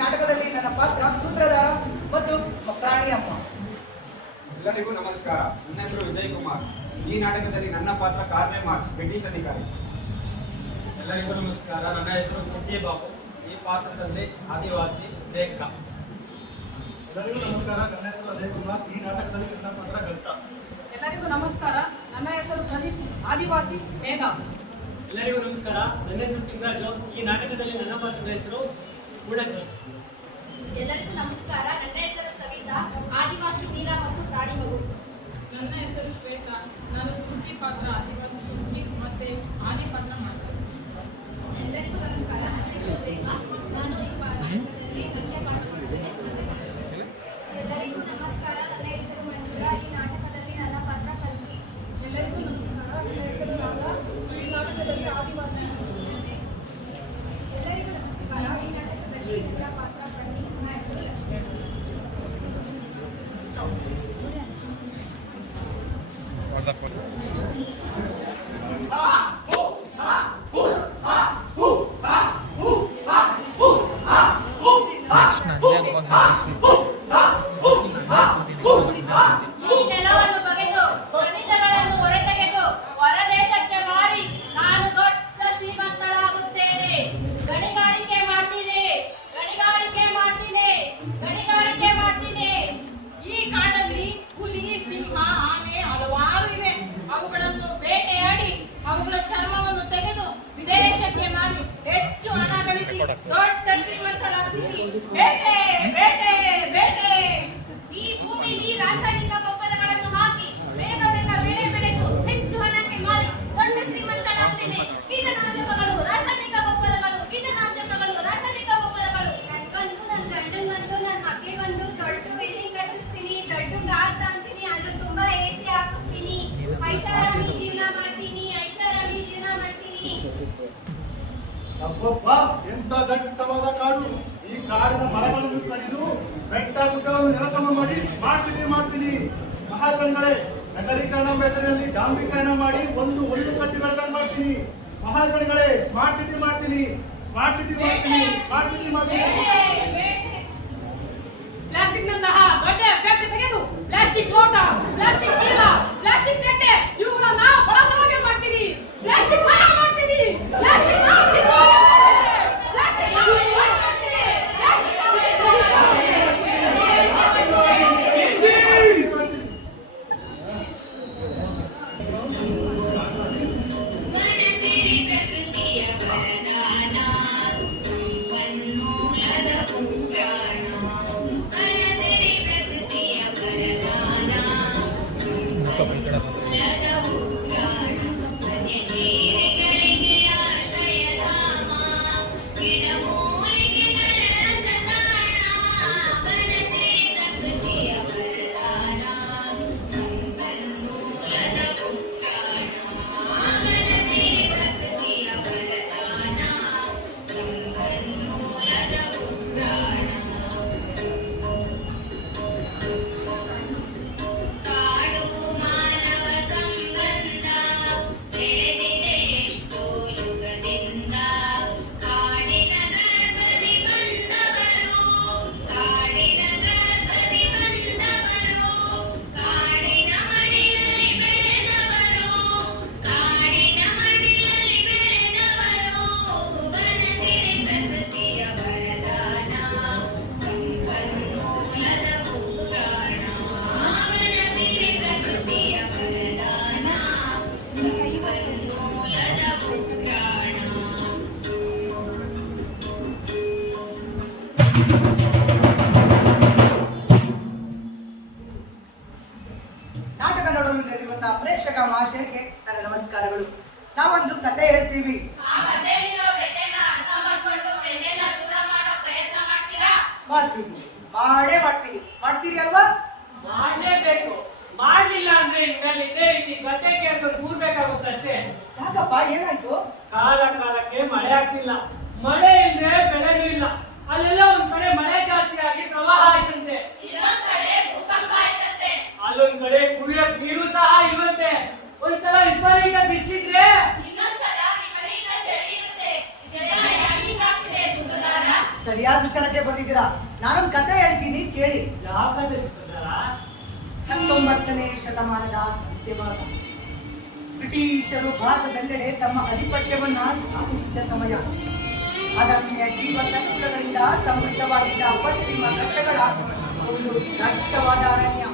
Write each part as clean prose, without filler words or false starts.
ನಾಟಕದಲ್ಲಿ ನನ್ನ ಪಾತ್ರ ಸೂತ್ರಧಾರ ಮತ್ತು ಪ್ರಾಣಿ ಅಮ್ಮ. ಎಲ್ಲರಿಗೂ ನಮಸ್ಕಾರ. ನನ್ನ ಹೆಸರು ವಿಜಯ್ ಕುಮಾರ್. ಈ ನಾಟಕದಲ್ಲಿ ನನ್ನ ಪಾತ್ರ ಕಾರ್ನೆ ಮಾರ್ಕ್ಸ್, ಬ್ರಿಟಿಷ್ ಅಧಿಕಾರಿ. ಎಲ್ಲರಿಗೂ ನಮಸ್ಕಾರ. ನನ್ನ ಹೆಸರು ಸಿದ್ದಿ ಬಾಬು. ಈ ಪಾತ್ರದಲ್ಲಿ ಆದಿವಾಸಿ ಜೇಕ. ಎಲ್ಲರಿಗೂ ನಮಸ್ಕಾರ. ನನ್ನ ಹೆಸರು ಅಜಯ್ ಕುಮಾರ್. ಈ ನಾಟಕದಲ್ಲಿ ನನ್ನ ಪಾತ್ರ ಗಲ್ತಾ. ಎಲ್ಲರಿಗೂ ನಮಸ್ಕಾರ. ನನ್ನ ಹೆಸರು ಪ್ರದೀಪ್, ಆದಿವಾಸಿ ಮೇಘ. ಎಲ್ಲರಿಗೂ ನಮಸ್ಕಾರ. ನನ್ನ ಹೆಸರು ಪಿಂಗರಾಜು. ಈ ನಾಟಕದಲ್ಲಿ ನನ್ನ ಪಾತ್ರದ ಹೆಸರು ಉಡಚ್ಚಿ. ಎಲ್ಲರಿಗೂ ನಮಸ್ಕಾರ. ನನ್ನ ಹೆಸರು ಸವಿತಾ, ಆದಿವಾಸಿ ನೀಲ ಮತ್ತು ಪ್ರಾಣಿ ಮಗು. ನನ್ನ ಹೆಸರು ಶ್ವೇತಾ. ನಾನು ಸುದ್ದಿ ಪಾತ್ರ ಆದಿವಾಸಿ ಸುದ್ದಿ ಮತ್ತೆ ಆದಿ ಪಾತ್ರ ಮಾಡ್ತೇನೆ. ಎಲ್ಲರಿಗೂ ನಮಸ್ಕಾರ. ನನ್ನ ಹೆಸರು ರೇಖಾ. ನಾನು ಈ ನಾಟಕದಲ್ಲಿ ಗಂಟೆ ಪಾತ್ರ ಮಾಡುತ್ತೇನೆ. ಎಲ್ಲರಿಗೂ ನಮಸ್ಕಾರ. ನನ್ನ ಹೆಸರು ಮಂಜುಳಾ. ಈ ನಾಟಕದಲ್ಲಿ ನನ್ನ ಪಾತ್ರ ಕಲ್ಕಿ. ಎಲ್ಲರಿಗೂ ನಮಸ್ಕಾರ. ನನ್ನ ಹೆಸರು ರಾಧಾ. ಈ ನಾಟಕದಲ್ಲಿ ಆದಿವಾಸಿ. ಎಲ್ಲರಿಗೂ ನಮಸ್ಕಾರ. ಈ ನಾಟಕದಲ್ಲಿ ನನ್ನ ಪಾತ್ರ ಕಣ್ಣಿ. ನನ್ನ ಹೆಸರು ಲಕ್ಷ್ಮಿ. ಈ ನೆಲವನ್ನು ಬಗೆದು ಖನಿಜಗಳನ್ನು ಹೊರತೆಗೆದು ಹೊರದೇಶಕ್ಕೆ ಮಾರಿ ನಾನು ದೊಡ್ಡ ಶ್ರೀಮಂತಳಾಗುತ್ತೇನೆ. ಗಣಿಗಾರಿಕೆ ಮಾಡ್ತೀನಿ. ಈ ಕಾಡಲ್ಲಿ ಹುಲಿ, ಸಿಂಹ, ಆನೆ ಹಲವಾರು ಇವೆ. ಅವುಗಳನ್ನು ಬೇಟೆಯಾಡಿ ಅವುಗಳ ಚರ್ಮವನ್ನು ತೆಗೆದು ವಿದೇಶಕ್ಕೆ ಮಾರಿ ಹೆಚ್ಚು ಹಣ ಗಳಿಸಿ ದೊಡ್ಡ ಶ್ರೀಮಂತಳಾಗ್ತೀನಿ. ಬೇಟೆ ಬೇಟೆ ಬೇಟೆ. ಈ ಭೂಮಿಲಿ ರಾಸಾಯನಿಕ ಗೊಬ್ಬರಗಳನ್ನು ಹಾಕಿ ಬೇಗ ಬೇಗ ಬೆಳೆ ಬೆಳೆದು ಹೆಚ್ಚು ಹಣಕ್ಕೆ ಮಾರಿ ದೊಡ್ಡ ಶ್ರೀಮಂತಳಾಗ್ತೇನೆ. ಕೀಟನಾಶಕಗಳು, ರಾಸಾಯನಿಕ ಗೊಬ್ಬರಗಳು, ನನ್ಗೊಂದು ನನ್ನ ಗಂಡನಿಗೊಂದು ನನ್ನ ಮಕ್ಕಳಿಗೊಂದು ದೊಡ್ಡ ಬಿಲ್ಡಿಂಗ್ ಕಟ್ಟಿಸ್ತೀನಿ. ದೊಡ್ಡ ಕಾರ್ ತಗೊಂತೀನಿ. ಅದು ತುಂಬಾ AC ಹಾಕಿಸ್ತೀನಿ. ಐಷಾರಾಮಿ ಜೀವನ ಮಾಡ್ತೀನಿ. ಅಬ್ಬಬ್ಬ, ಎಂತ ದಟ್ಟವಾದ ಕಾಡು! ಈ ಕಾಡಿನ ಮರಗಳನ್ನು ಕಡಿದು ಬೆಟ್ಟ ಗುಡ್ಡಗಳನ್ನು ನೆಲಸಮ ಮಾಡಿ ಸ್ಮಾರ್ಟ್ ಸಿಟಿ ಮಾಡ್ತೀನಿ. ಮಹಾಜನಗಳೇ, ನಗರೀಕರಣ ಹೆಸರಿನಲ್ಲಿ ಡಾಂಬರೀಕರಣ ಮಾಡಿ ಒಂದು ಕಟ್ಟಿ ಬೆಳೆದಂಗ್ ಮಾಡ್ತೀನಿ. ಮಹಾಜನಗಳೇ, ಸ್ಮಾರ್ಟ್ ಸಿಟಿ ಮಾಡ್ತೀನಿ. ಪ್ಲಾಸ್ಟಿಕ್ ನಂತಹ ದೊಡ್ಡ ಫ್ಯಾಕ್ಟರಿ ತೆಗೆದು ಪ್ಲಾಸ್ಟಿಕ್ ಲೋಟ, ಪ್ಲಾಸ್ಟಿಕ್ ಚೀಲ, ಪ್ಲಾಸ್ಟಿಕ್ ತಟ್ಟೆ ಇವುಗಳನ್ನ ಬಳಸುವಾಗೆ ಮಾಡ್ತೀನಿ. ಪ್ಲಾಸ್ಟಿಕ್ ಮಯ ಮಾಡ್ತೀನಿ. ಪ್ಲಾಸ್ಟಿಕ್ ನಾಟಕ ನೋಡಲು ನೆರೆದಿರುವಂತಹ ಪ್ರೇಕ್ಷಕ ಮಹಾಶಯರಿಗೆ ನನ್ನ ನಮಸ್ಕಾರಗಳು. ನಾವೊಂದು ಕಥೆ ಹೇಳ್ತೀವಿ. ಮಾಡ್ತೀರಿ ಅಲ್ವಾ? ಮಾಡಲೇಬೇಕು. ಮಾಡಲಿಲ್ಲ ಅಂದ್ರೆ ಇನ್ಮೇಲೆ ಇದೇ ರೀತಿ ಕತೆ ಕೇಳ್ಕೊಂಡು ಕೂರ್ಬೇಕಾಗುತ್ತಷ್ಟೇ. ಯಾಕಪ್ಪ, ಏನಾಯ್ತು? ಕಾಲಕ್ಕೆ ಮಳೆ ಆಗ್ತಿಲ್ಲ. ಮಳೆ ಇದ್ರೆ ಬೆಳೆನೂ ಇಲ್ಲ. ಅಲ್ಲೆಲ್ಲ ಒಂದ್ ಕಡೆ ಮಳೆ ಜಾಸ್ತಿ ಆಗಿ ಪ್ರವಾಹ ಆಯ್ತಂತೆ. ಅಲ್ಲೊಂದ್ ಕಡೆ ಕುಡಿಯೋಕ್ ನೀರು ಸಹ ಇಲ್ವಂತೆ. ಒಂದ್ಸಲ ವಿಪರೀತ ಬಿಸಿಲಿದ್ರೆ ಸರಿಯಾಗಿ ಸರಿಯಾದ ವಿಚಾರಕ್ಕೆ ಬಂದಿದ್ದೀರಾ. ನಾನೊಂದು ಕಥೆ ಹೇಳ್ತೀನಿ ಕೇಳಿ. ಯಾವ ಕಥೆ ಸಿಕ್ಕದಲ್ಲ? 19ನೇ ಶತಮಾನದ ಅಂತ್ಯಭಾಗ. ಬ್ರಿಟಿಷರು ಭಾರತದೆಲ್ಲೆಡೆ ತಮ್ಮ ಅಧಿಪತ್ಯವನ್ನ ಸ್ಥಾಪಿಸಿದ್ದ ಸಮಯ. ಅದಮ್ಯ ಜೀವ ಸಂಕುಲಗಳಿಂದ ಸಮೃದ್ಧವಾಗಿದ್ದ ಪಶ್ಚಿಮ ಘಟ್ಟಗಳ ಒಂದು ದಟ್ಟವಾದ ಅರಣ್ಯ.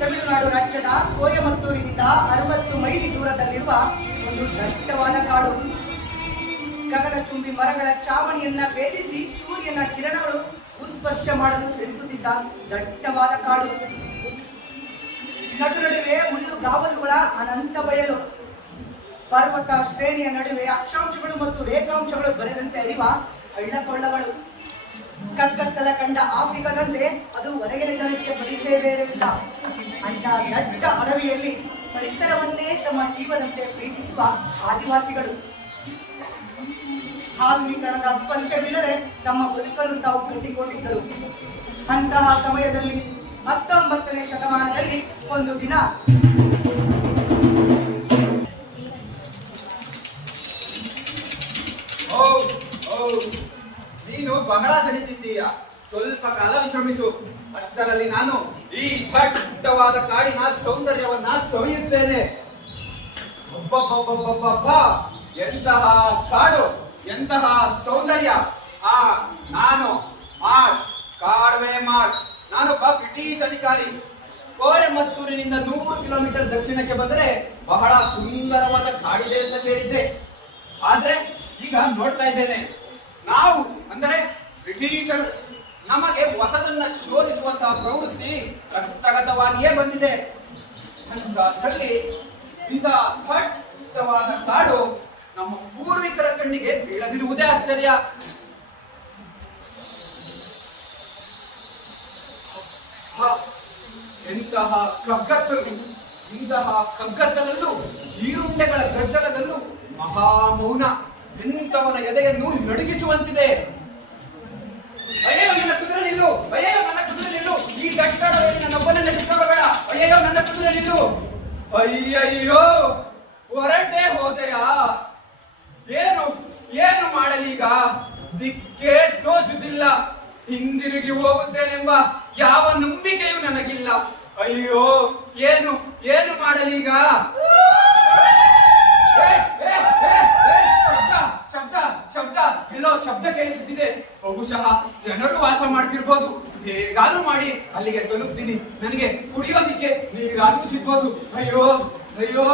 ತಮಿಳುನಾಡು ರಾಜ್ಯದ ಕೊಯಮತ್ತೂರಿನಿಂದ 60 ಮೈಲಿ ದೂರದಲ್ಲಿರುವ ಒಂದು ದಟ್ಟವಾದ ಕಾಡು. ಗಗನಚುಂಬಿ ಮರಗಳ ಚಾವಣಿಯನ್ನ ಭೇದಿಸಿ ಸೂರ್ಯನ ಕಿರಣಗಳು ಉಸ್ಪರ್ಶ ಮಾಡಲು ಶ್ರಮಿಸುತ್ತಿದ್ದ ದಟ್ಟವಾದ ಕಾಡು. ನಡುವೆ ಹುಲ್ಲುಗಾವಲುಗಳ ಅನಂತ ಬಯಲು. ಪರ್ವತ ಶ್ರೇಣಿಯ ನಡುವೆ ಅಕ್ಷಾಂಶಗಳು ಮತ್ತು ರೇಖಾಂಶಗಳು ಬರೆದಂತೆ ಅರಿವ ಹಳ್ಳಕೊಳ್ಳಗಳು. ಕಗ್ಗತ್ತಲ ಕಂಡ ಆಫ್ರಿಕಾದಂತೆ ಅದು ಹೊರಗಿನ ಜನಕ್ಕೆ ಪರಿಚಯವೇ ಇರಲಿಲ್ಲ. ಅಂತ ದಟ್ಟ ಅಡವಿಯಲ್ಲಿ ಪರಿಸರವನ್ನೇ ತಮ್ಮ ಜೀವದಂತೆ ಪ್ರೀತಿಸುವ ಆದಿವಾಸಿಗಳು. ಆಧುನೀಕರಣದ ಸ್ಪರ್ಶವಿಲ್ಲದೆ ತಮ್ಮ ಬದುಕನ್ನು ತಾವು ಕಟ್ಟಿಕೊಂಡಿದ್ದರು. ಅಂತಹ ಸಮಯದಲ್ಲಿ 19ನೇ ಶತಮಾನದಲ್ಲಿ ಒಂದು ದಿನ ನೀನು ಬಹಳ ದಣಿದಿದ್ದೀಯ. ಸ್ವಲ್ಪ ಕಾಲ ವಿಶ್ರಮಿಸು. ಅಷ್ಟರಲ್ಲಿ ನಾನು ಈ ದಟ್ಟವಾದ ಕಾಡಿನ ಸೌಂದರ್ಯವನ್ನ ಸವಿಯುತ್ತೇನೆ. ಎಂತಹ ಕಾಡು, ಎಂತಹ ಸೌಂದರ್ಯ! ನಾನು ಕಾರ್ವೆ ಮಾರ್ಷ್. ನಾನೊಬ್ಬ ಬ್ರಿಟಿಷ್ ಅಧಿಕಾರಿ. ಕೊಯಮತ್ತೂರಿನಿಂದ 100 ಕಿಲೋಮೀಟರ್ ದಕ್ಷಿಣಕ್ಕೆ ಬಂದರೆ ಬಹಳ ಸುಂದರವಾದ ಕಾಡಿದೆ ಅಂತ ಕೇಳಿದ್ದೆ. ಆದ್ರೆ ಈಗ ನೋಡ್ತಾ ಇದ್ದೇನೆ, ನಾವು ಅಂದರೆ ಬ್ರಿಟಿಷರು ನಮಗೆ ಹೊಸದನ್ನ ಶೋಧಿಸುವಂತಹ ಪ್ರವೃತ್ತಿ ರಕ್ತಗತವಾಗಿಯೇ ಬಂದಿದೆ. ಅಂತದ್ರಲ್ಲಿ ಇಂಥ ದಟ್ಟವಾದ ಕಾಡು ನಮ್ಮ ಪೂರ್ವಿಕರ ಕಣ್ಣಿಗೆ ಬೀಳದಿರುವುದೇ ಆಶ್ಚರ್ಯ. ಎಂತಹ ಕಗ್ಗತ್ತಲು! ಇಂತಹ ಕಗ್ಗತ್ತಲಲ್ಲೂ ಜೀರುಂಡೆಗಳ ಗದ್ದಲದಲ್ಲೂ ಮಹಾಮೌನ ಎಂತವನ ಎದೆಯನ್ನು ನಡುಗಿಸುವಂತಿದೆ. ಅಯ್ಯೋ ನನ್ನ ಕುದುರೆ ನಿಲ್ಲು! ಅಯ್ಯೋ ನನ್ನ ಕುದುರೆ ನಿಲ್ಲು! ಈ ದಟ್ಟಡದಲ್ಲಿ ನನ್ನೊಬ್ಬನನ್ನ ಬಿಟ್ಟೋಗಬೇಡ! ಅಯ್ಯೋ ನನ್ನ ಕುದುರೆ ನಿಲ್ಲು! ಅಯ್ಯಯ್ಯೋ, ಹೊರಟೆ ಹೋದೆಯಾ? ಏನು ಮಾಡಲೀಗ? ದಿಕ್ಕೇ ತೋಚುತ್ತಿಲ್ಲ. ಹಿಂದಿರುಗಿ ಹೋಗುತ್ತೇನೆಂಬ ಯಾವ ನಂಬಿಕೆಯೂ ನನಗಿಲ್ಲ. ಅಯ್ಯೋ, ಏನು ಮಾಡಲೀಗ? ಶಬ್ದ ಎಲ್ಲೋ ಶಬ್ದ ಕೇಳಿಸುತ್ತಿದೆ. ಬಹುಶಃ ಜನರು ವಾಸ ಮಾಡ್ತಿರ್ಬೋದು. ಹೇಗಾದ್ರೂ ಮಾಡಿ ಅಲ್ಲಿಗೆ ತಲುಪ್ತೀನಿ. ನನಗೆ ಕುಡಿಯೋದಿಕ್ಕೆ ನೀರಾದ್ರೂ ಸಿಗ್ಬೋದು. ಅಯ್ಯೋ ಅಯ್ಯೋ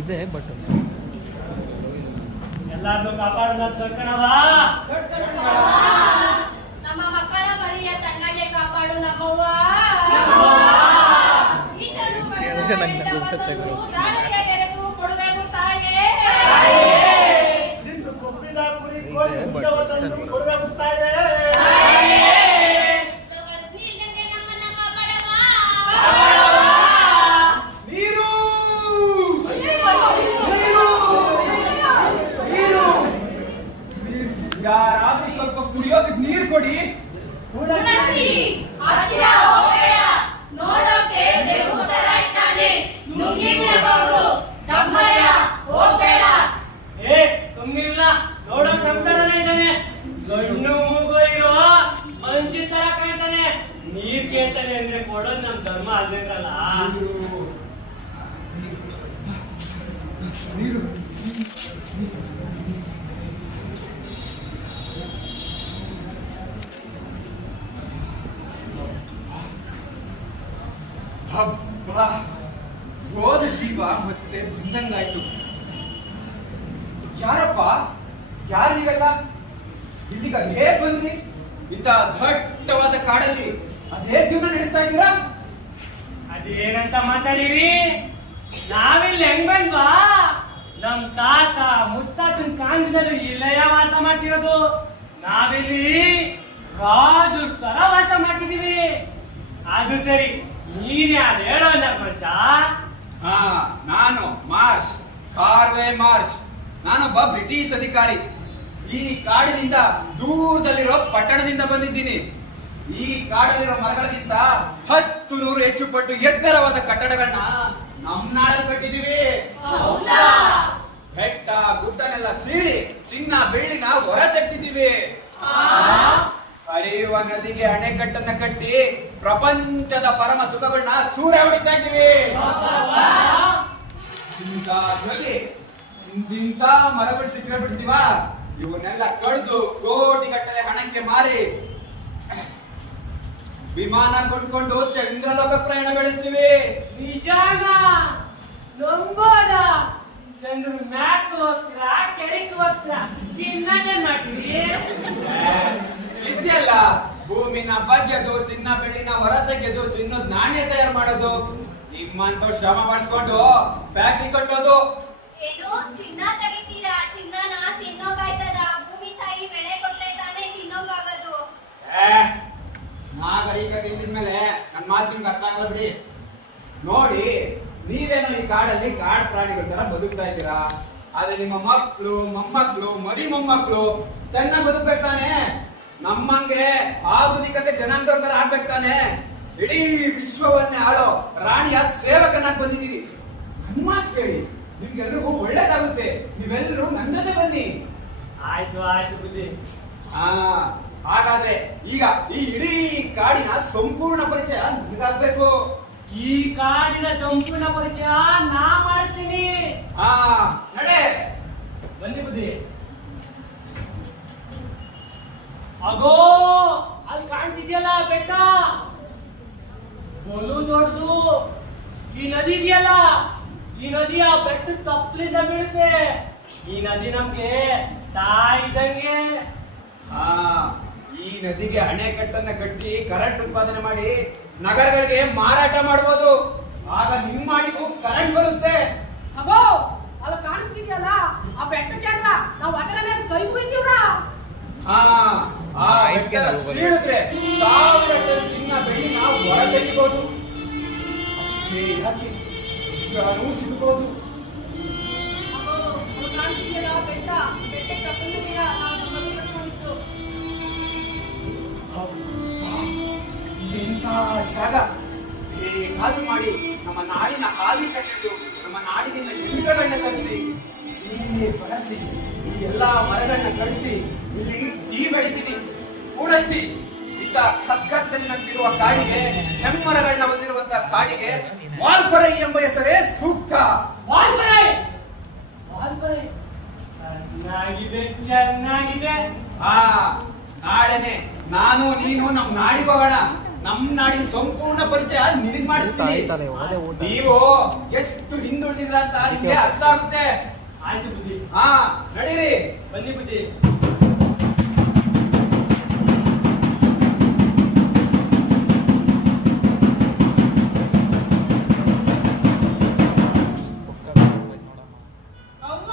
ಇದೆ ಬಟ್ ಎಲ್ಲಾರ್ನು ಕಾಪಾಡೋಣ ಕರ್ಕಣವಾ. ನಮ್ಮ ಮಕ್ಕಳ ಮರಿಯ ತಣ್ಣಗೆ ಕಾಪಾಡು ನಮ್ಮವ್ವ. ನಿಂದು ಕೊಬ್ಬಿದ ಕುರಿ ಕೋಳಿ ಉಂಡವದನ್ನು ಕೊಡಬೇಕು ತಾಯೇ. ನೀನಂಗೆ ನಮ್ಮನ್ನ ಕಾಪಾಡವಾ. ಯಾರಾದ್ರೂ ಸ್ವಲ್ಪ ಕುಡಿಯೋದಕ್ಕೆ ನೀರು ಕೊಡಿ. ಉಣಸಿ ಬೇಕಂದ್ರೆ ಕೊಡೋದು ನಮ್ ಧರ್ಮ ಆಗ್ಬೇಕಲ್ಲ. ನೀರು ಹಬ್ಬ ಹೋದ ಜೀವ ಮತ್ತೆ ಬಂದಂಗಾಯ್ತು. ಯಾರಪ್ಪ ಯಾರೀಗಲ್ಲ ಇಲ್ಲಿಗ ಹೇಗ್ ಬಂದ್ರಿ? ಇಂಥ ದಟ್ಟವಾದ ಕಾಡಲ್ಲಿ ಅದೇ ಜೀವನ ನಡೆಸ್ತಾ ಇದ್ದೀರಾ? ಅದೇನಂತ ಮಾತಾಡಿರಿ? ನಾವಿಲ್ಲಿ ಹೆಂಗ್ ಬಂದ್ವಾ? ನಮ್ ತಾತ ಮುತ್ತಾತನ ಕಾಂಗದಲ್ಲೂ ಇಲ್ಲಯ್ಯ ವಾಸ ಮಾಡ್ತಿರೋದು. ನಾವಿಲ್ಲಿ ರಾಜು ತರ ವಾಸ ಮಾಡ್ತಿದೀವಿ. ಅದು ಸರಿ, ನೀನ್ ಯಾರು ಹೇಳೋಲ್ಲ ಮಚ್ಚ? ಹಾ, ನಾನು ಮಾರ್ಷ್, ಕಾರ್ವೆ ಮಾರ್ಷ್. ನಾನೊಬ್ಬ ಬ್ರಿಟಿಷ್ ಅಧಿಕಾರಿ. ಈ ಕಾಡಿನಿಂದ ದೂರದಲ್ಲಿರೋ ಪಟ್ಟಣದಿಂದ ಬಂದಿದ್ದೀನಿ. ಈ ಕಾಡಲ್ಲಿರೋ ಮರಗಳಿಗಿಂತ 10-100 ಹೆಚ್ಚು ಪಟ್ಟು ಎತ್ತರವಾದ ಕಟ್ಟಡಗಳನ್ನ ನಮ್ ನಾಡಲ್ಲಿ ಕಟ್ಟಿದೀವಿ. ಬೆಟ್ಟ ಗುಡ್ಡನೆಲ್ಲ ಸೀಳಿ ಚಿನ್ನ ಬೆಳ್ಳಿನ ಹೊರ ತೆಗ್ದಿದ್ದೀವಿ. ಹರಿಯುವ ನದಿಗೆ ಅಣೆಕಟ್ಟನ್ನ ಕಟ್ಟಿ ಪ್ರಪಂಚದ ಪರಮ ಸುಖಗಳನ್ನ ಸೂರ್ಯ ಹೊಡಿತಾ ಇದ್ದೀವಿ. ಇಂಥ ಮರಗಳು ಸಿಕ್ಕರೆ ಬಿಡ್ತೀವ? ಇವನ್ನೆಲ್ಲ ಕಡ್ದು ಕೋಟಿಗಟ್ಟಲೆ ಹಣಕ್ಕೆ ಮಾರಿ ವಿಮಾನ ಕೊಂಡ್ಕೊಂಡು ಚಂದ್ರಲೋಕ ಪ್ರಯಾಣ ಬೆಳೆಸ್ತೀವಿ. ನಿಜಾನ ನಂಬೋದ? ಚಂದ್ರ ಮ್ಯಾಕ್ ಹೋಗ್ತೀರಾ, ಕೆರೆಗೆ ಹೋಗ್ತೀರಾ, ತಿನ್ನಕೇನ್ ಮಾಡ್ತೀವಿ? ಇದೆಯಲ್ಲ, ಭೂಮಿನ ಬಗ್ಗೆದು ಚಿನ್ನ ಬೆಳ್ಳಿನ ಹೊರ ತೆಗೆದು ಚಿನ್ನದ ನಾಣ್ಯ ತಯಾರು ಮಾಡೋದು, ನಿಮ್ಮಂತ ಶ್ರಮ ಮಾಡಿಸ್ಕೊಂಡು ಫ್ಯಾಕ್ಟ್ರಿ ಕಟ್ಟೋದು. ಏನು ಚಿನ್ನ ತೆಗಿತೀರಾ? ಚಿನ್ನನ ತಿನ್ನೋಕಾಯ್ತದ? ಭೂಮಿ ತಾಯಿ ಬೆಳೆ ಕೊಟ್ರೆ ತಾನೇ ತಿನ್ನೋಕಾಗೋದು. ನಾಗರಿಕತೆ ಇಲ್ಲಿದ್ಮೇಲೆ ನನ್ನ ಮಾತು ನಿಮ್ಗೆ ಅರ್ಥ ಆಗಲ್ಲ ಬಿಡಿ. ನೋಡಿ, ನೀವೇನೋ ಈ ಕಾಡಲ್ಲಿ ಕಾಡು ಪ್ರಾಣಿಗಳ ತರ ಬದುಕ್ತಾ ಇದ್ದೀರಾ. ಆದ್ರೆ ನಿಮ್ಮ ಮಕ್ಕಳು, ಮೊಮ್ಮಕ್ಕಳು, ಮರಿ ಮೊಮ್ಮಕ್ಕಳು ಚೆನ್ನಾಗಿ ಬದುಕ್ಬೇಕು ತಾನೆ. ನಮ್ಮಂಗೆ ಆಧುನಿಕತೆ ಜನಾಂಗದವ್ರ ತರ ಆಗ್ಬೇಕು ತಾನೆ. ಇಡೀ ವಿಶ್ವವನ್ನೇ ಆಳೋ ರಾಣಿಯ ಸೇವಕನಾಗಿ ಬಂದಿದ್ದೀವಿ. ನನ್ನ ಮಾತು ಕೇಳಿ, ನಿಮ್ಗೆಲ್ರಿಗೂ ಒಳ್ಳೇದಾಗುತ್ತೆ. ನೀವೆಲ್ಲರೂ ನನ್ನ ಜೊತೆ ಬನ್ನಿ. ಆಯ್ತು ಆಯ್ತು ಬುದ್ಧಿ. ಹಾಗಾದ್ರೆ ಈಗ ಈ ಇಡೀ ಕಾಡಿನ ಸಂಪೂರ್ಣ ಪರಿಚಯ ನಿಮಗಾಗ್ಬೇಕು. ಈ ಕಾಡಿನ ಸಂಪೂರ್ಣ ಪರಿಚಯ ನಾ ಮಾಡಿಸ್ತೀನಿ. ನಡೆ ಬನ್ನಿ ಬುದ್ಧಿ. ಅಗೋ, ಅಲ್ಲಿ ಕಾಣ್ತಿದ್ಯಲ್ಲ ಬೆಟ್ಟ, ಬಲು ದೊಡ್ಡದು. ಈ ನದಿ ಇದೆಯಲ್ಲ, ಈ ನದಿ ಆ ಬೆಟ್ಟ ತಪ್ಪಲಿಂದ ಬೀಳುತ್ತೆ. ಈ ನದಿ ನಮ್ಗೆ ತಾಯಿ ಇದ್ದಂಗೆ. ಈ ನದಿಗೆ ಅಣೆಕಟ್ಟನ್ನ ಕಟ್ಟಿ ಕರೆಂಟ್ ಉತ್ಪಾದನೆ ಮಾಡಿ ನಗರಗಳಿಗೆ ಮಾರಾಟ ಮಾಡಬಹುದು. ಆಗ ನಿಮ್ಮ ಮಾಡಿಗೂ ಕರೆಂಟ್ ಬರುತ್ತೆ. ಅಗೋ, ಅಲ್ಲಿ ಕಾಣಿಸ್ತಿದ್ಯಲ್ಲ ಆ ಬೆಟ್ಟಕ್ಕೆ ಅಲ್ಲ, ನಾವು ಅದರಲ್ಲೇ ಕೈ ಮುಗಿತೀವ್ರ. ಸೀಳಿದ್ರೆ 1000 ಟನ್ ಚಿನ್ನ ಬೆಳ್ಳಿ ನಾವು ಹೊರ ತೆಗಿಬಹುದು. ಅಷ್ಟೇ ಯಾಕೆ, ಹೆಚ್ಚಾನು ಸಿಗಬಹುದು. ಅಗೋ, ಅಲ್ಲಿ ಕಾಣಿಸ್ತಿದ್ಯಲ್ಲ ಬೆಟ್ಟ, ಬೆಟ್ಟಕ್ಕೆ ತಪ್ಪಿದ್ದೀರಾ ನಾವು ಮನೆ ಕಟ್ಕೊಂಡಿದ್ದು. ಇದೆಂತ ಜಾಗ! ಹೇಗಾದ್ರೂ ಮಾಡಿ ನಮ್ಮ ನಾಡಿನ ಹಾದಿ ಕಟ್ಟಿದ್ದು, ನಮ್ಮ ನಾಡಿನಿಂದ ಯಂತ್ರಗಳನ್ನ ತರಿಸಿ ಇಲ್ಲಿ ಬಳಸಿ ಈ ಎಲ್ಲಾ ಮರಗಳನ್ನ ಕಳಿಸಿ ಇಲ್ಲಿ ಈ ಬೆಳಿತೀನಿ ಕೂಡಚ್ಚಿ ಇದ್ದ ಕಗ್ಗತ್ತಲ್ಲಿ ನಂತಿರುವ ಕಾಡಿಗೆ, ಹೆಮ್ಮರಗಳನ್ನ ಹೊಂದಿರುವಂತಹ ಕಾಡಿಗೆ ವಾಲ್ಪರೈ ಎಂಬ ಹೆಸರೇ ಸೂಕ್ತ. ವಾಲ್ಪರೈ, ವಾಲ್ಪರೈ ಚೆನ್ನಾಗಿದೆ, ಚೆನ್ನಾಗಿದೆ. ನಾಳೆನೆ ನಾನು ನೀನು ನಮ್ ನಾಡಿಗೆ ಹೋಗೋಣ. ನಮ್ ನಾಡಿನ ಸಂಪೂರ್ಣ ಪರಿಚಯ ನಿನಗೆ ಮಾಡಿಸ್ತೀನಿ. ನೀವು ಎಷ್ಟು ಹಿಂದುಳಿದಿದ್ರ ಅಂತ ನಿಮ್ಗೆ ಅರ್ಥ ಆಗುತ್ತೆ. ಆಯ್ತು ಬುದ್ಧಿ. ನಡೀರಿ, ಬನ್ನಿ ಬುದ್ಧಿ. ಅವ್ವ,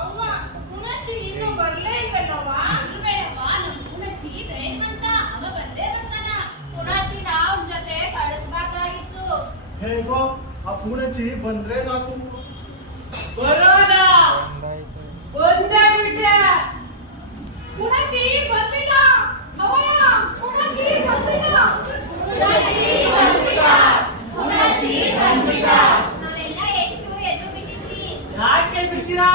ಅವ್ವ, ಪುಣಚಿ ಇನ್ನೂ ಬರ್ಲೇ ಇಲ್ವಲ್ಲವ್ವ? ಇಲ್ವೇನವ್ವ, ನಮ್ ಪುಣಚಿ ದಯಂತ ಅವ ಬಂದೇ ಬರ್ತಾನ. ಪುಣಚಿನ ಅವನ ಜೊತೆ ಕಳಿಸ್ಬಾರ್ದಾಗಿತ್ತು. ಹೇಗೋ ಆ ಪೂಣಚಿ ಬಂದ್ರೆ ಸಾಕು. ಬರೋದ ಬಂದೇ ಬಿಟ್ಟೆ. ಪುಣಚಿ ಬಂದ್ಬಿಟ್ಟ. ಅವಯ್ಯ, ಪುಣಚಿ ಬಂದ್ಬಿಟ್ಟ. ಪುಣಚಿ ಬಂದ್ಬಿಟ್ಟ. ಪುಣಚಿ ಬಂದ್ಬಿಟ್ಟ. ನಾವೆಲ್ಲ ಎಷ್ಟು ಎದುರು ಬಿಟ್ಟಿದ್ವಿ. ಯಾಕೆ ಬಿಡ್ತೀರಾ?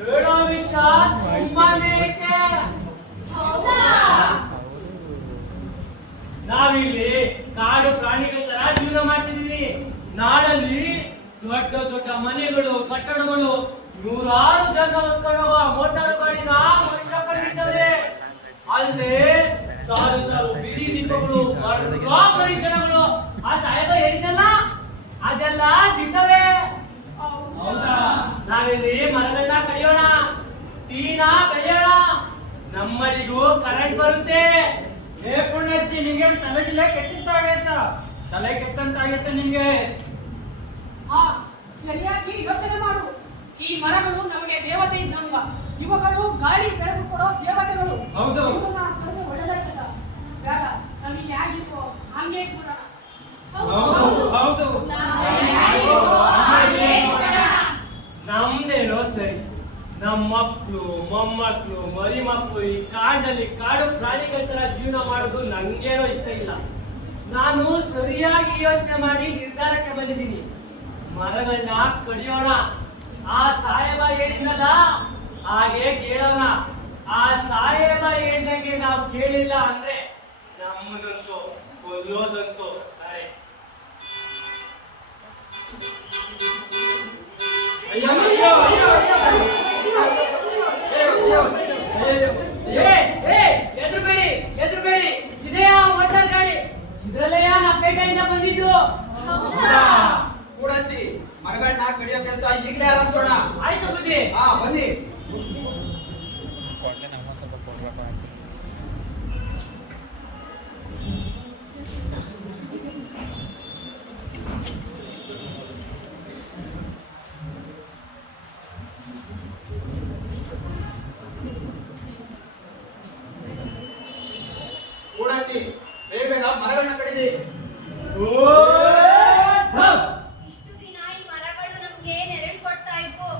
ಹೇಳೋ ವಿಷಯ ತುಂಬಾನೇ ಐತೆ. ಹೌದಾ? ನಾವಿಲ್ಲಿ ಕಾಡು ಪ್ರಾಣಿ ಜೀವನ ಮಾಡ್ತಿದ್ದೀನಿ. ನಾಡಲ್ಲಿ ದೊಡ್ಡ ದೊಡ್ಡ ಮನೆಗಳು, ಕಟ್ಟಡಗಳು, ನೂರಾರು ಜನ ಹೊತ್ಕೊಳ್ಳುವ ಮೋಟಾರು ಗಾಡಿನ ವರ್ಷ ಪಡೆದಿದ್ದಾರೆ. ಅಲ್ಲದೆ ಸಾಲು ಸಾಲು ಬೀದಿ ದೀಪಗಳು, ಬರೀ ಜನಗಳು. ಆ ಸಾಹೇಬ ಹೇಳಿದಲ್ಲ, ಅದೆಲ್ಲ ದಿಟ್ಟವೇ. ಹೌದಾ? ನಾವಿಲ್ಲಿ ಮರಗಳನ್ನ ಕಡಿಯೋಣ, ಟೀನ ಬೆಳೆಯೋಣ, ನಮ್ಮಡಿಗೂ ಕರೆಂಟ್ ಬರುತ್ತೆ. ಏ ಪುಣ್ಯಚ್ಚಿ, ನಿಂಗೆ ತಲೆಗಿಲ್ಲ ಕೆಟ್ಟಿದ್ದಾಗೈತ? ತಲೆ ಕೆಟ್ಟಂತಾಗೈತೆ ನಿಂಗೆ? ಹಾ, ಸರಿಯಾಗಿ ಯೋಚನೆ ಮಾಡು. ಈ ಮರಗಳು ನಮಗೆ ದೇವತೆ ಇದ್ದಂಗ. ಇವುಗಳು ಗಾಳಿ ಬೆಳಕು ಕೊಡೋ ದೇವತೆಗಳು. ಹೌದು. ಇವುಗಳನ್ನ ಕಡಿದು ಒಳ್ಳೆದಾಗ್ತದ? ಬೇಡ, ನಮಗೆ ಹೇಗಿತ್ತು ಹಂಗೆ ಕೊಡೋಣ. ಹೌದು. ನಮ್ದೇನೋ ಸರಿ, ನಮ್ಮ ಮಕ್ಕಳು, ಮೊಮ್ಮಕ್ಕಳು, ಮರಿ ಮಕ್ಕಳು ಈ ಕಾಡಲ್ಲಿ ಕಾಡು ಪ್ರಾಣಿಗಳ ತರ ಜೀವನ ಮಾಡೋದು ನಂಗೇನೋ ಇಷ್ಟ ಇಲ್ಲ. ನಾನು ಸರಿಯಾಗಿ ಯೋಚನೆ ಮಾಡಿ ನಿರ್ಧಾರಕ್ಕೆ ಬಂದಿದ್ದೀನಿ. ಮರಗಳನ್ನ ಕಡಿಯೋಣ. ಆ ಸಾಹೇಬ ಹೇಳಿದ್ನಲ್ಲ, ಹಾಗೆ ಕೇಳೋಣ. ಆ ಸಾಹೇಬ ಹೇಳ್ದಂಗೆ ನಾವು ಕೇಳಿಲ್ಲ ಅಂದ್ರೆ ನಮ್ಮದಂತೂ ಕೊಲ್ಲೋದಂತೂ ಅರೆ. ಎದುರುಬೇಡಿ, ಇದೇ ಆ ಮೋಟಾರ್ ಗಾಡಿ. ಇದ್ರಲ್ಲೇ ನಾ ಪೇಟೆಯಿಂದ ಬಂದಿದ್ದು. ಕೂಡಚ್ಚಿ, ಮರಗಳನ್ನ ಕಡಿಯೋ ಕೆಲಸ ಈಗಲೇ ಆರಂಭಿಸೋಣ. ಆಯ್ತು ಬುದ್ಧಿ. ಹಾ, ಬನ್ನಿ. ಕೂಡಚ್ಚಿ, ಬೇಗ ಮರಗಳನ್ನ ಕಡಿದಿ. ಇಷ್ಟು ದಿನ ಈ ಮರಗಳು ನಮ್ಗೆ ನೆರಳು ಕೊಡ್ತಾ ಇದ್ವು.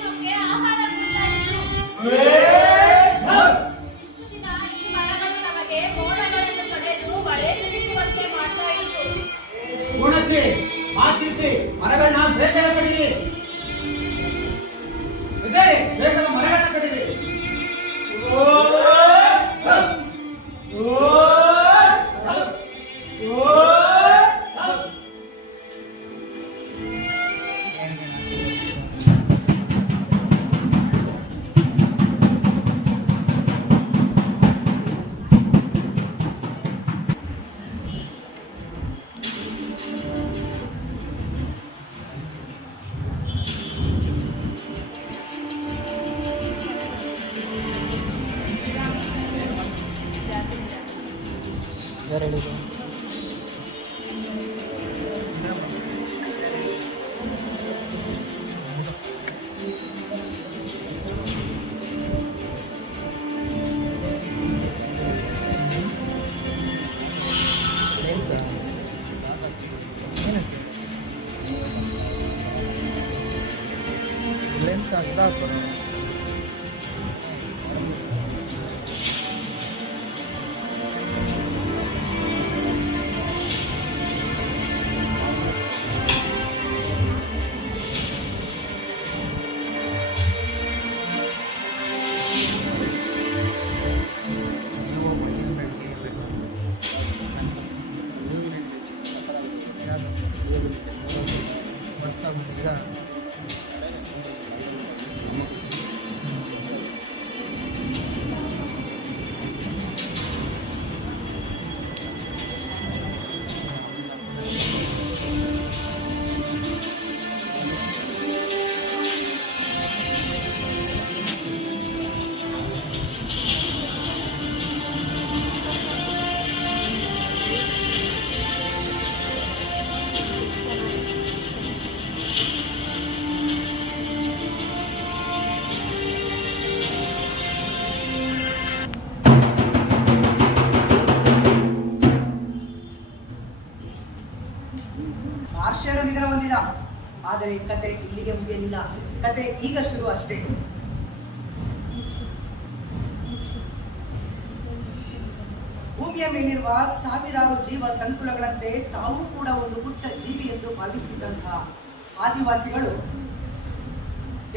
ನಮಗೆ ಆಹಾರ ಕೊಡ್ತಾ ಇದ್ವು. ಇಷ್ಟು ದಿನ ಈ ಮರಗಳು ನಮಗೆ ಮೋಡಗಳನ್ನು ತಡೆದು ಮಳೆ ಸುರಿಸುವಂತೆ ಮಾಡ್ತಾ ಇದ್ವು. ಕೂಡಚ್ಚಿ, ಮಾತಿಸಿ ಮರಗಳನ್ನ ಬೇಗ ಕಡಿದಿ. ವಿಜಯ್, ಬೇಗ ಮರಗಳನ್ನ ಕಡಿದಿ. ಯಾರು ಹೇಳಿದ್ದು? ಏನು ಸರ್? ಏನಕ್ಕೆ ಲೆನ್ಸ್ ಇದಾಗ್ತದೆ. ಮಾರ್ಷರ ನಿಧನ ಹೊಂದಿದ. ಆದರೆ ಕತೆ ಇಲ್ಲಿಗೆ ಮುಗಿಯಲಿಲ್ಲ. ಕತೆ ಈಗ ಶುರು ಅಷ್ಟೇ. ಭೂಮಿಯ ಮೇಲಿರುವ ಸಾವಿರಾರು ಜೀವ ಸಂಕುಲಗಳಂತೆ ತಾವು ಕೂಡ ಒಂದು ಪುಟ್ಟ ಜೀವಿ ಎಂದು ಭಾವಿಸಿದಂತಹ ಆದಿವಾಸಿಗಳು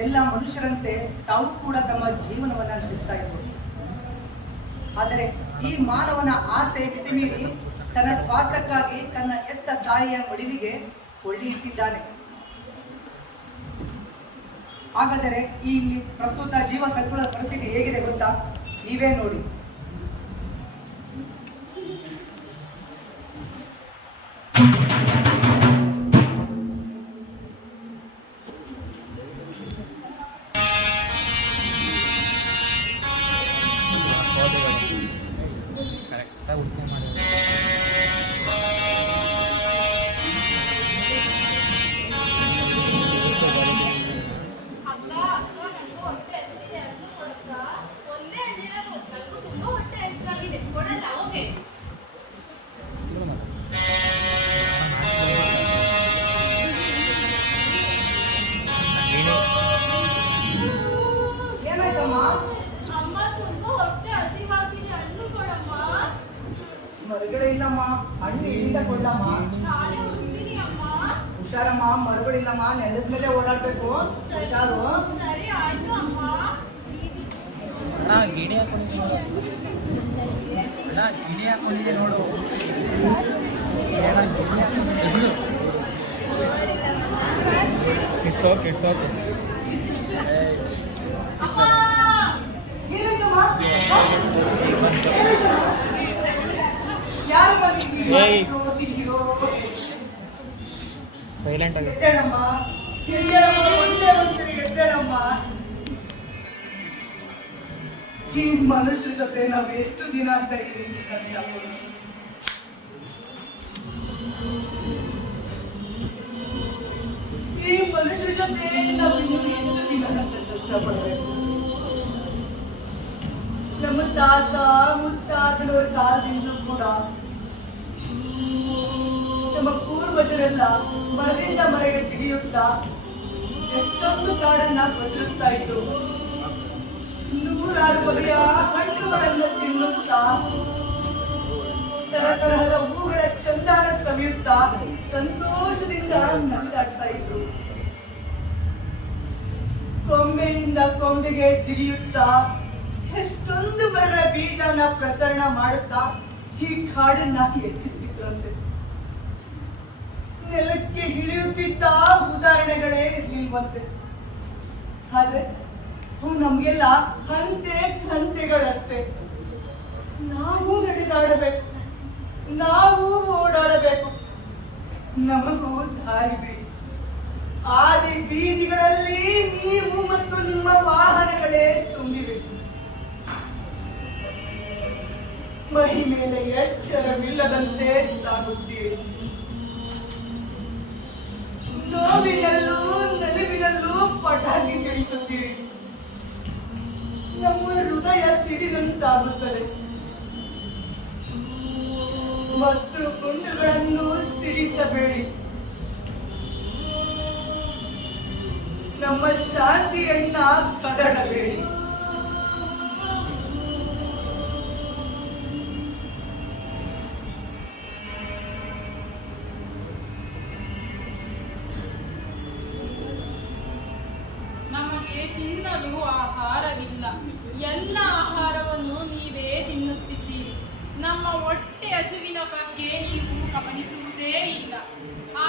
ಎಲ್ಲ ಮನುಷ್ಯರಂತೆ ತಾವು ಕೂಡ ತಮ್ಮ ಜೀವನವನ್ನ ನಡೆಸ್ತಾ ಇದ್ರು. ಆದರೆ ಈ ಮಾನವನ ಆಸೆ ಮಿತಿಮೀರಿ ತನ್ನ ಸ್ವಾರ್ಥಕ್ಕಾಗಿ ತನ್ನ ಎತ್ತ ತಾಯಿಯ ಮಡಿಲಿಗೆ ಕೊಳ್ಳಿ ಇಟ್ಟಿದ್ದಾನೆ. ಹಾಗಾದರೆ ಈ ಇಲ್ಲಿ ಪ್ರಸ್ತುತ ಜೀವ ಸಂಕುಲದ ಪರಿಸ್ಥಿತಿ ಹೇಗಿದೆ ಗೊತ್ತಾ? ನೀವೇ ನೋಡಿ. ಕರೆಕ್ಟಾಗಿ ಉಳಿಕೆ ಮಾಡಿ ಅಕ್ಕ ನನಗೂ ಹೊಟ್ಟೆ ಹಸಿದಿದೆ, ಹಣ್ಣು ಕೊಡಕ್ಕ? ಒಂದೇ ಹಣ್ಣಿರೋದು, ನನಗೂ ತುಂಬಾ ಹೊಟ್ಟೆ ಹಸಿವಾಗಿದೆ, ಕೊಡಲ್ಲ ಹೋಗೆ. ಏನಾಯ್ತಮ್ಮ? ಅಮ್ಮ ತುಂಬಾ ಹೊಟ್ಟೆ ಹಸಿವಾಗ್ತಿದೆ, ಹಣ್ಣು ಕೊಡಮ್ಮ. ಮರುಗಡೆ ಇಲ್ಲಮ್ಮ, ಹಣ್ಣು ಇಲ್ಲಿಂದ ಕೊಡ್ಲಮ್ಮ. ನಾಳೆ ಹುಡುಕ್ತೀನಿ ಅಮ್ಮ. ಹುಷಾರಮ್ಮ, ಮರುಗಳಿಲ್ಲಮ್ಮ, ನೆಲದ ಮೇಲೆ ಓಡಾಡ್ಬೇಕು. ಹುಷಾರು. ಸರಿ ಆಯ್ತು ಅಮ್ಮ. ಅಣ್ಣ ಗಿಣಿ ಹಾಕೊಂಡಿದ್ದೆ ನೋಡು. ಅಣ್ಣ ಗಿಣಿ ಹಾಕೊಂಡಿದ್ದೆ ನೋಡು. It's okay it's okay. ಅಮ್ಮ ಏನಾಯ್ತಮ್ಮ? ಯಾರು ಬಂದಿದ್ದೀರಿ? ಏಯ್. ತಿಂದಿರೋ? ಸೈಲೆಂಟ್ ಆಗಿ ಎದ್ದೇಳಮ್ಮ, ಎದ್ದೇಳಮ್ಮ, ಒಂದೇ ಒಂದ್ಸರಿ ಎದ್ದೇಳಮ್ಮ. ಈ ಮನುಷ್ಯರ ಜೊತೆ ನಾವು ಎಷ್ಟು ದಿನ ಅಂತ ಈ ರೀತಿ ಕಷ್ಟಪಡೋದು? ಈ ಮನುಷ್ಯರ ಜೊತೆ ನಾವು ಇನ್ನು ಎಷ್ಟು ದಿನ ಅಂತ ಕಷ್ಟಪಡಬೇಕು? ನಮ್ಮ ತಾತ ಮುತ್ತಾತನವರ ಕಾಲದಿಂದ ಕೂಡ ನಮ್ಮ ಪೂರ್ವಜರೆಲ್ಲ ಮರದಿಂದ ಮರೆಗೆ ಜಿಗಿಯುತ್ತಾ ಎಷ್ಟೊಂದು ಕಾಡನ್ನ ಪಸರಿಸ್ತಾ ಇದ್ರು. ನೂರಾರು ಬಗೆಯ ಹಣ್ಣುಗಳನ್ನು ತಿನ್ನುತ್ತಾ ತರತರಹದ ಹೂಗಳ ಚಂದಾನ ಸವಿಯುತ್ತಾ ಸಂತೋಷದಿಂದ ನಡೆದಾಡ್ತಾ ಇದ್ರು. ಕೊಂಬೆಯಿಂದ ಕೊಂಬೆಗೆ ಜಿಗಿಯುತ್ತಾ ಎಷ್ಟೊಂದು ಮರಗಳ ಬೀಜನ ಪ್ರಸರಣ ಮಾಡುತ್ತಾ ಈ ಕಾಡನ್ನ ಹೆಚ್ಚಿಸ್ತಿದ್ರಂತೆ. ನೆಲಕ್ಕೆ ಇಳಿಯುತ್ತಿದ್ದ ಉದಾಹರಣೆಗಳೇ ಇರ್ಲಿಲ್ವಂತೆ. ಆದ್ರೆ ಅವು ನಮ್ಗೆಲ್ಲ ಹಂತೆ ಹಂತೆಗಳಷ್ಟೇ. ನಾವು ನಡೆದಾಡಬೇಕು, ನಾವು ಓಡಾಡಬೇಕು, ನಮಗೂ ದಾರಿ ಬಿಡಿ. ಆದಿ ಬೀದಿಗಳಲ್ಲಿ ನೀವು ಮತ್ತು ನಿಮ್ಮ ವಾಹನಗಳೇ ತುಂಬಿವೆ. ಮೈ ಮೇಲೆ ಎಚ್ಚರವಿಲ್ಲದಂತೆ ಸಾಗುತ್ತೀರಿ. ನೋವಿನಲ್ಲೂ ನಲಿವಿನಲ್ಲೂ ಪಟಾಕಿ ಸಿಡಿಸುತ್ತೀರಿ. ನಮ್ಮ ಹೃದಯ ಸಿಡಿದಂತಾಗುತ್ತದೆ ಮತ್ತು ಗುಂಡುಗಳನ್ನು ಸಿಡಿಸಬೇಡಿ. ನಮ್ಮ ಶಾಂತಿಯನ್ನ ಕದಡಬೇಡಿ. ನಮಗೆ ತಿನ್ನಲು ಆಹಾರವಿಲ್ಲ. ಎಲ್ಲ ಆಹಾರವನ್ನು ನೀವೇ ತಿನ್ನುತ್ತಿದ್ದೀರಿ. ನಮ್ಮ ಹೊಟ್ಟೆ ಹಸಿವಿನ ಬಗ್ಗೆ ನೀವು ಗಮನಿಸುವುದೇ ಇಲ್ಲ.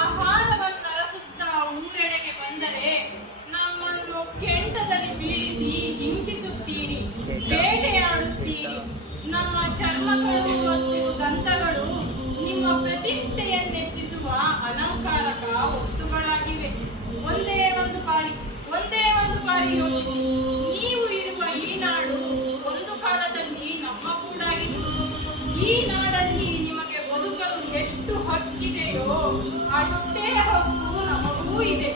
ಆಹಾರವನ್ನು ಅರಸುತ್ತಾ ಊರೆಡೆಗೆ ಬಂದರೆ ನಮ್ಮನ್ನು ಕೆಂಡದಲ್ಲಿ ಬೀಳಿಸಿ ಹಿಂಸಿಸುತ್ತೀರಿ, ಬೇಟೆಯಾಡುತ್ತೀರಿ. ನಮ್ಮ ಚರ್ಮಗಳು ಮತ್ತು ದಂತಗಳು ನಿಮ್ಮ ಪ್ರತಿಷ್ಠೆಯನ್ನೆಚ್ಚಿಸುವ ಅಲಂಕಾರಕ ವಸ್ತುಗಳಾಗಿವೆ. ಒಂದೇ ಒಂದು ಬಾರಿ ಯೋಚಿಸಿ. ನೀವು ಇರುವ ಈ ನಾಡು ಒಂದು ಕಾಲದಲ್ಲಿ ನಮ್ಮ ಕೂಡಾಗಿತ್ತು. ಈ ನಾಡಲ್ಲಿ ನಿಮಗೆ ಬದುಕಲು ಎಷ್ಟು ಹಕ್ಕಿದೆಯೋ ಅಷ್ಟೇ ಹಕ್ಕು ನಮಗೂ ಇದೆ.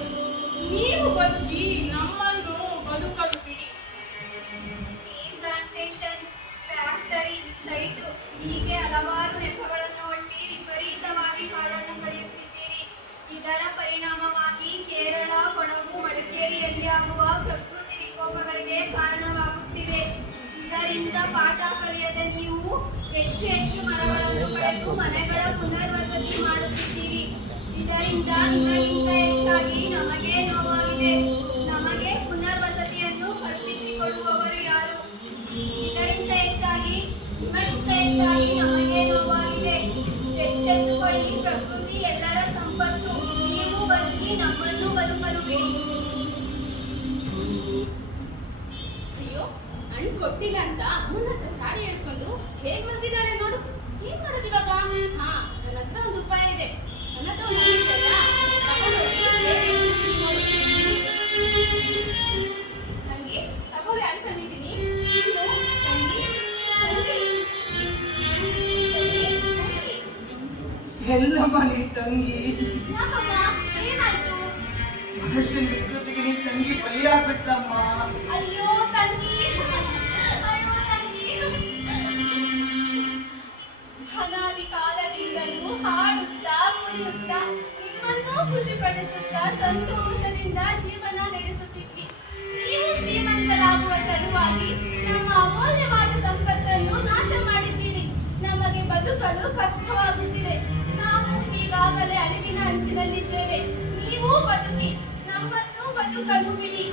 ನೀವು ಬದುಕಿ ನಮ್ಮನ್ನು ಬದುಕಲು ಬಿಡಿ. ಟೀ ಪ್ಲಾಂಟೇಶನ್, ಫ್ಯಾಕ್ಟರಿ, ಸೈಟು ಹೀಗೆ ಹಲವಾರು ನೆಪಗಳನ್ನು ಒಡ್ಡಿ ವಿಪರೀತವಾಗಿ ಕಾಡನ್ನು ಕಳೆಯುತ್ತಿದ್ದೀರಿ. ಇದರ ಪರಿಣಾಮವಾಗಿ ಕೇರಳ, ಕೊಡಗು, ಮಡಿಕೇರಿಯಲ್ಲಿ ಆಗುವ ಪ್ರಕೃತಿ ವಿಕೋಪಗಳಿಗೆ ಕಾರಣವಾಗುತ್ತಿದೆ. ಇದರಿಂದ ಪಾಠ ಕಲಿಯದೆ ನೀವು ಹೆಚ್ಚು ಹೆಚ್ಚು ಮರಗಳನ್ನು ಕಡಿದು ಮನೆಗಳ ಪುನರ್ವಸತಿ ಮಾಡುತ್ತಿದ್ದೀರಿ. ಇದರಿಂದ ನಿಮಗಿಂತ ಹೆಚ್ಚಾಗಿ ನಮಗೆ ನೋವಾಗಿದೆ. ನಮಗೆ ಪುನರ್ವಸತಿಯನ್ನು ಕಲ್ಪಿಸಿಕೊಡುವವರು ಯಾರು? ಇದರಿಂದ ಹೆಚ್ಚಾಗಿ ನಿಮಗಿಂತ ನಮ್ಮನ್ನು ಬಿಡಿ. ಅಯ್ಯೋ ಹಣ್ಣು ಕೊಟ್ಟಿಲ್ಲ ಅಂತ ಅಮ್ಮನ ಹತ್ರ ಚಾಡಿ ಹೇಳ್ಕೊಂಡು ಹೇಗ್ ಮಲಗಿದ್ದಾಳೆ ನೋಡು. ಏನ್ ಮಾಡೋದು ಇವಾಗ? ಹಾ, ನನ್ನ ಹತ್ರ ಒಂದು ಉಪಾಯ ಇದೆ. ನನ್ನ ಹತ್ರ ಒಂದು ಇದೆಯಲ್ಲ, ತಗೊಂಡೋಗಿ ಹೇಗೆ ಇಟ್ಬಿಡ್ತೀನಿ ನೋಡು. ತಂಗಿ ತಗೊಳ್ಳಿ ಹಣ್ಣು ತಂದಿದ್ದೀನಿ. ಇನ್ನು ತಂಗಿ ತಂಗಿ ತಂಗಿ ತಂಗಿ. ಎಲ್ಲಮ್ಮ ನೀ ತಂಗಿ? ಯಾಕಮ್ಮ ಏನಾಯ್ತು? ಮನುಷ್ಯನ ವಿಕೃತಿಗೆ ನೀ ತಂಗಿ ಬಲಿಯಾಗ್ಬಿಟ್ಲಮ್ಮ. ಅಯ್ಯೋ ತಂಗಿ, ಅಯ್ಯೋ ತಂಗಿ. ಅನಾದಿ ಕಾಲದಿಂದಲೂ ಹಾಡುತ್ತಾ ಕುಣಿಯುತ್ತಾ ನಿಮ್ಮನ್ನೂ ಖುಷಿ ಪಡಿಸುತ್ತಾ ಸಂತೋಷದಿಂದ ಜೀವನ ನಡೆಸುತ್ತಿದ್ವಿ. ನೀವು ಶ್ರೀಮಂತರಾಗುವ ಸಲುವಾಗಿ ನಮ್ಮ ಅಮೂಲ್ಯವಾದ ಸಂಪತ್ತನ್ನು ನಾಶ ಮಾಡಿದ್ದೀರಿ. ನಮಗೆ ಬದುಕಲು ಕಷ್ಟವಾಗುತ್ತಿದೆ. ನಾವು ಈಗಾಗಲೇ ಅಳಿವಿನ ಅಂಚಿನಲ್ಲಿದ್ದೇವೆ. ನೀವು ಬದುಕಿ, ನಮ್ಮನ್ನು ಬದುಕಲು ಬಿಡಿ.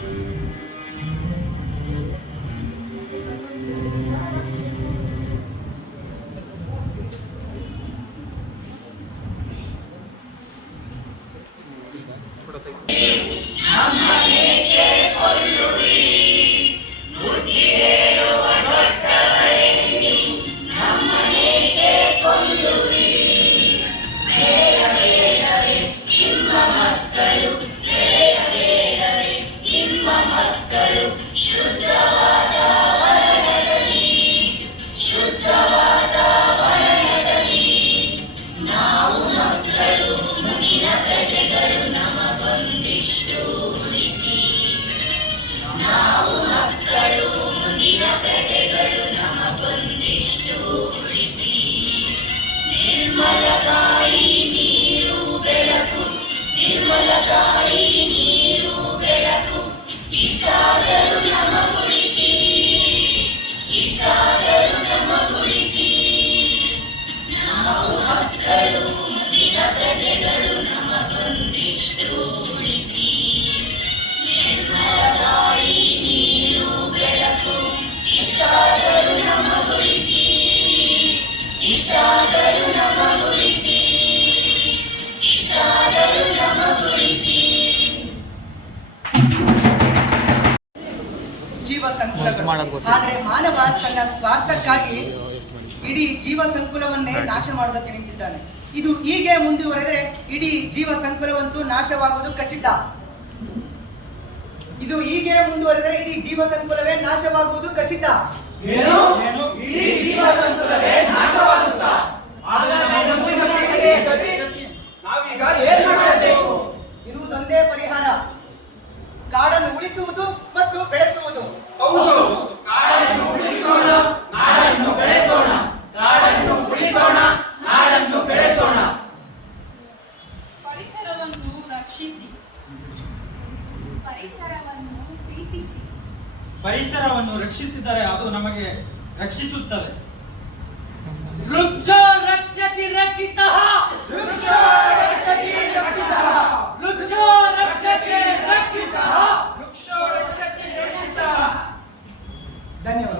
ಜೀವ ಸಂಕುಲಗಳು. ಆದ್ರೆ ಮಾನವ ತನ್ನ ಸ್ವಾರ್ಥಕ್ಕಾಗಿ ಇಡೀ ಜೀವ ಸಂಕುಲವನ್ನೇ ನಾಶ ಮಾಡೋದಕ್ಕೆ ನಿಂತಿದ್ದಾನೆ. ಇದು ಹೀಗೆ ಮುಂದುವರೆದರೆ ಇಡೀ ಜೀವ ಸಂಕುಲವಂತೂ ನಾಶವಾಗುವುದು ಖಚಿತ. ಇದು ಹೀಗೆ ಮುಂದುವರೆದರೆ ಇಡೀ ಜೀವ ಸಂಕುಲವೇ ನಾಶವಾಗುವುದು ಖಚಿತ. ಏನು? ಇಡೀ ಜೀವ ಸಂಕುಲವೇ ನಾಶವಾಗುತ್ತಾ? ನಾವೀಗ ಏನು ಮಾಡಬೇಕು? ಇರುವುದೊಂದೇ ಪರಿಹಾರ, ಕಾಡನ್ನು ಉಳಿಸುವುದು ಮತ್ತು ಬೆಳೆಸುವುದು. ಹೌದು, ಕಾಡನ್ನು ಉಳಿಸೋಣ, ನಾಡನ್ನು ಬೆಳೆಸೋಣ. ಕಾಡನ್ನು ಉಳಿಸೋಣ, ನಾಡನ್ನು ಬೆಳೆಸೋಣ. ಪರಿಸರವನ್ನು ರಕ್ಷಿಸಿ, ಪರಿಸರವನ್ನು ಪ್ರೀತಿಸಿ. ಪರಿಸರವನ್ನು ರಕ್ಷಿಸಿದರೆ ಅದು ನಮಗೆ ರಕ್ಷಿಸುತ್ತದೆ. ವೃಕ್ಷ ರಕ್ಷತಿ ರಕ್ಷಿತಃ, ವೃಕ್ಷ ರಕ್ಷತಿ ರಕ್ಷಿತಃ, ವೃಕ್ಷ ರಕ್ಷತಿ ರಕ್ಷಿತಃ, ವೃಕ್ಷ ರಕ್ಷತಿ ರಕ್ಷಿತಃ. ಧನ್ಯವಾದ.